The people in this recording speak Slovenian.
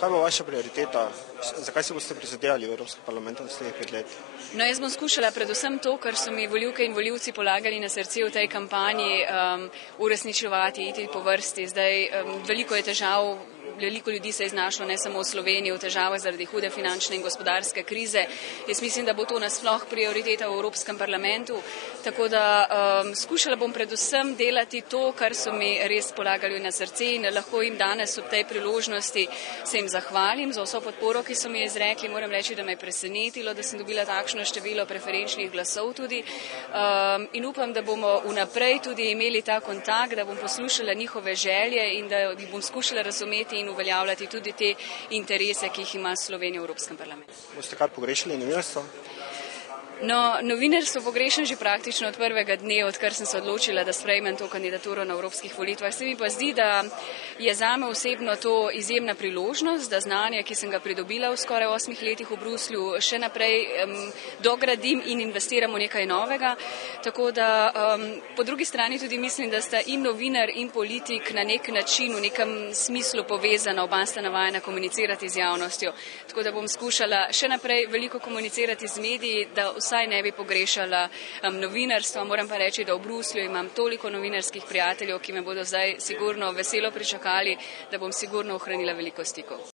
kaj bo vaša prioriteta? Zakaj se boste prizadevali v Evropskem parlamentu naslednjih 5 let? No, jaz bom skušala predvsem to, kar so mi volivke in volivci polagali na srce v tej kampanji, uresničevati, iti po vrsti. Zdaj, veliko je težav. Veliko ljudi se je znašlo ne samo v Sloveniji v težavah zaradi hude finančne in gospodarske krize. Jaz mislim, da bo to nasploh prioriteta v Evropskem parlamentu, tako da skušala bom predvsem delati to, kar so mi res polagali na srce in lahko jim danes ob tej priložnosti se jim zahvalim za vso podporo, ki so mi izrekli. Moram reči, da me je presenetilo, da sem dobila takšno število preferenčnih glasov tudi in upam, da bomo vnaprej tudi imeli ta kontakt, da bom poslušala njihove želje in da jih bom skušala razumeti in uveljavljati tudi te interese, ki jih ima Slovenija v Evropskem parlamentu. Boste kar pogrešali novinarstvo? No, novinarstvo pogrešam že praktično od prvega dne, odkar sem se odločila, da sprejmem to kandidaturo na evropskih volitvah. Se mi pa zdi, da je zame osebno to izjemna priložnost, da znanje, ki sem ga pridobila v skoraj 8 letih v Bruslju, še naprej dogradim in investiram v nekaj novega. Tako da po drugi strani tudi mislim, da sta in novinar in politik na nek način v nekem smislu povezana, oba sta navajena komunicirati z javnostjo. Tako da bom skušala še naprej veliko komunicirati z mediji, da vsaj ne bi pogrešala novinarstva. Moram pa reči, da v Bruslju imam toliko novinarskih prijateljev, ki me bodo zdaj sigurno veselo pričakali, da bom sigurno ohranila veliko stikov.